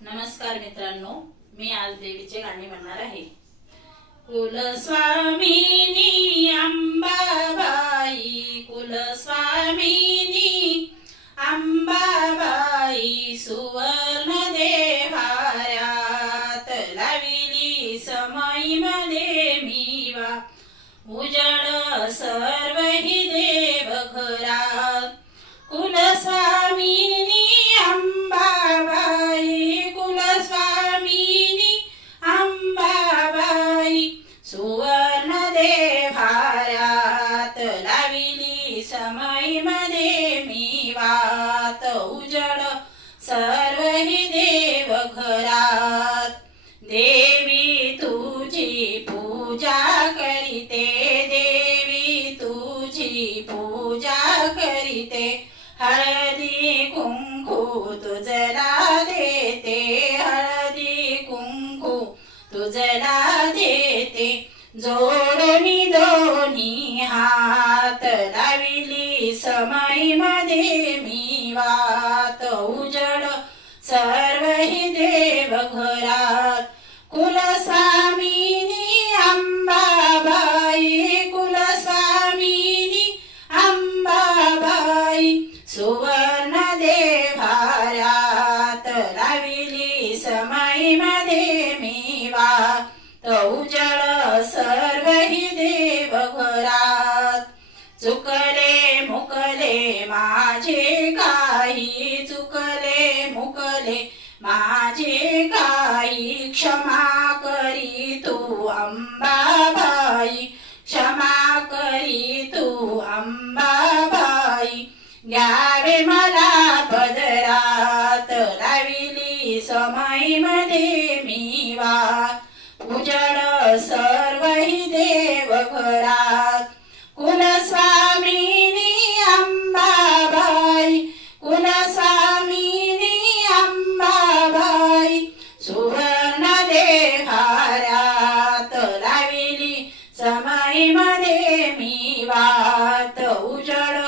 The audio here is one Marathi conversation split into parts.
नमस्कार मित्रांनो मी आज देवीचे गाणे म्हणणार आहे. कुलस्वामिनी अंबाबाई कुलस्वामिनी अंबाबाई सुवर्ण देहाऱ्यात लाविली समयी मध्ये मीवा उजळ सर समयमध्ये मी वात उजड सर्व ही देव घरात. देवी तुझी पूजा करीते देवी तुझी पूजा करीते. हळदी कुंकू तुझला देते हळदी कुंकू तुझला देते. जोडणी दोन्ही महिमा समयमध्ये मी वात उजड सर्व हि देव घरात. कुलस्वामिनी अंबाबाई कुलस्वामिनी अंबाबाई सुवर्ण देभाऱ्यात लाविली समयमध्ये मी तो उजळ सर्व हि देव घरात. चुकले माझे काही चुकले मुकले. माझे काही क्षमा करी तू अंबाबाई. क्षमा करी तू अंबाबाई. घ्यावे मला पदरात लाविली समयमध्ये मी वा उजळ सर्व हि समाई मध्ये मी वात उजळ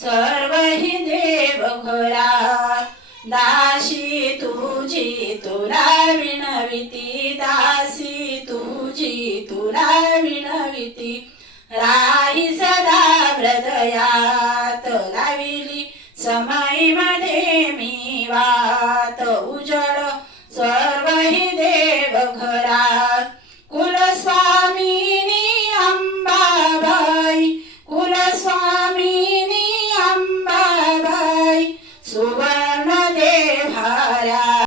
सर्व हि देव घरा दाशी तुझी तुला विनविती. दासी तुझी तुला विनविती. राही सदा हृदयात लाविली. समाईमध्ये मी वात उजळ सर्व हि देव घरा कुलस्वा